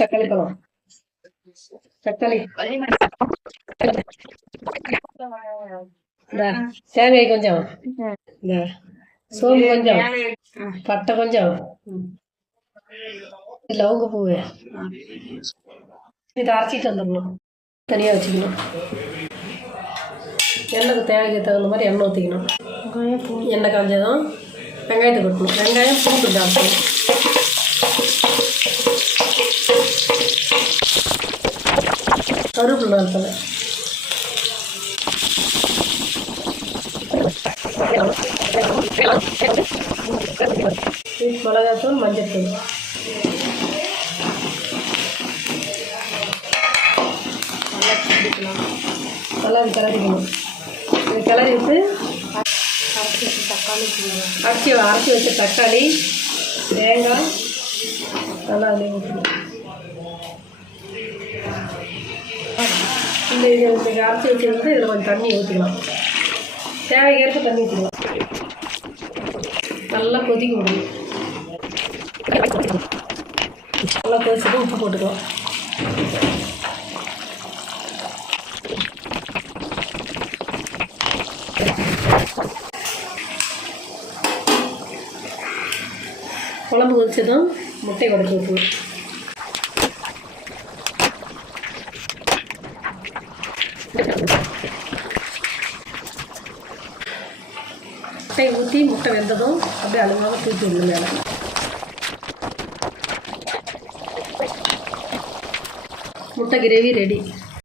தக்காளி பழம், தக்காளி, தேங்காய் கொஞ்சம், இந்த சோம்பு கொஞ்சம், பட்டை கொஞ்சம், லவங்க பூவு, இதை அரைச்சிட்டு வந்துடணும். தனியாக வச்சுக்கணும். எண்ணெய்க்கு தேவைக்கு தகுந்த மாதிரி எண்ணெய் ஊற்றிக்கணும். எண்ணெய் காஞ்சதும் வெங்காயத்தை கொட்டணும். வெங்காயம் பூண்டு தாக்கணும். கருவேப்பிலை நாள் மிளகாத்தூள், மஞ்சள் நல்லா கிளறிக்கணும். இது கிளறி விட்டு அரைச்சி வச்ச தக்காளி, தேங்காய் நல்லா அதிலே ஊற்றணும். இந்த இது அரைச்சி வச்சுருந்து இதில் கொஞ்சம் தண்ணி ஊற்றிக்கலாம். தேவைக்கேற்ப தண்ணி ஊற்றிக்கலாம். நல்லா கொதிக்க விடணும். நல்லா கொதிச்சுட்டு உப்பு போட்டுக்கலாம். குழம்பு கொதிச்சதும் முட்டையை உடைச்சி ஊற்றணும். முட்டையை ஊற்றி முட்டை வெந்ததும் அப்படியே அழுங்காமல் தூக்கி விடணும் மேலே. முட்டை கிரேவி ரெடி.